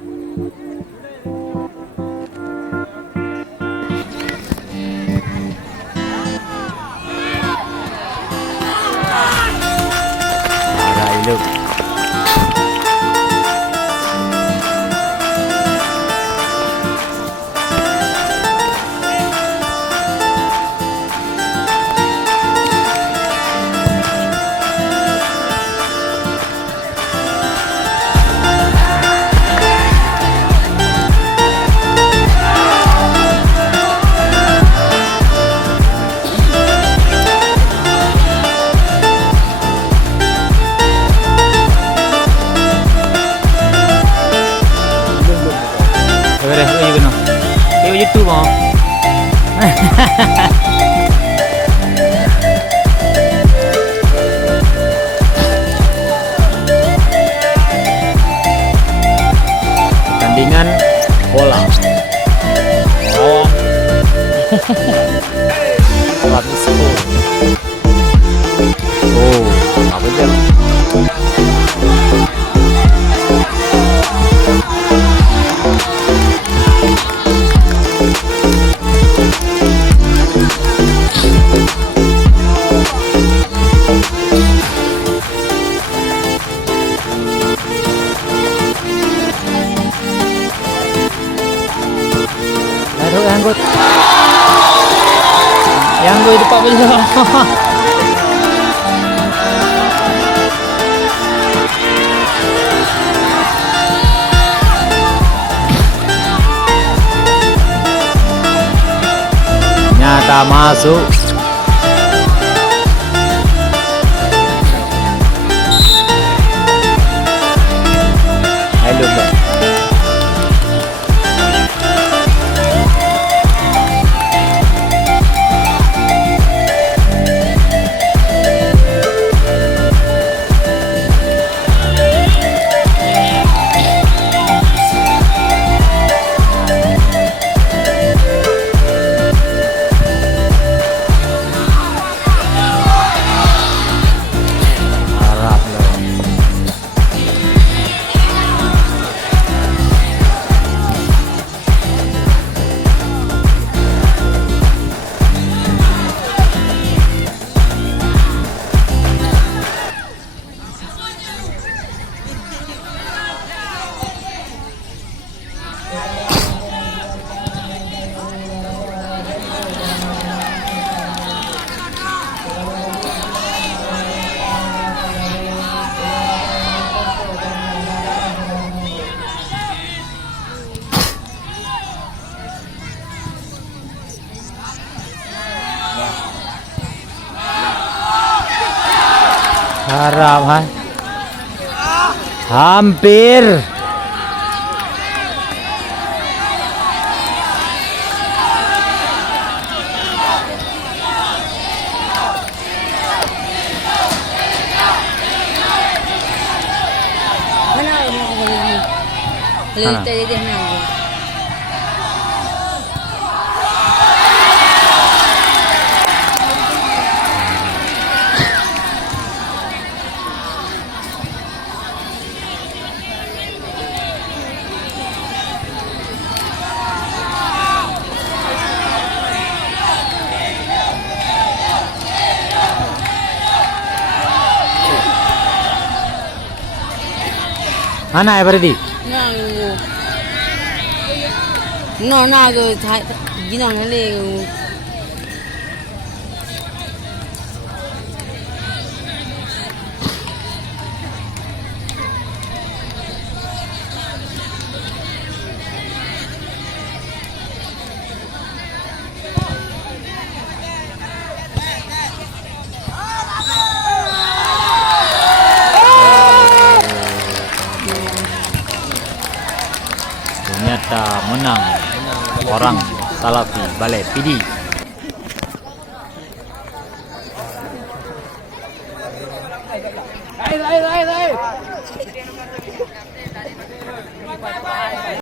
Arah elok. Boleh, you kena. Tengok YouTube ah. Tandingan bola. Oh. What is score? Oh, apa dia? Aduh, yang gue depan beliau. Nyata masuk. Halo, Bang. Harap ha. Hampir. Mana ini? Kalau kita jadi mana? Mana ya berarti? No, go gini nale. Ternyata menang orang Salafi Balai PD.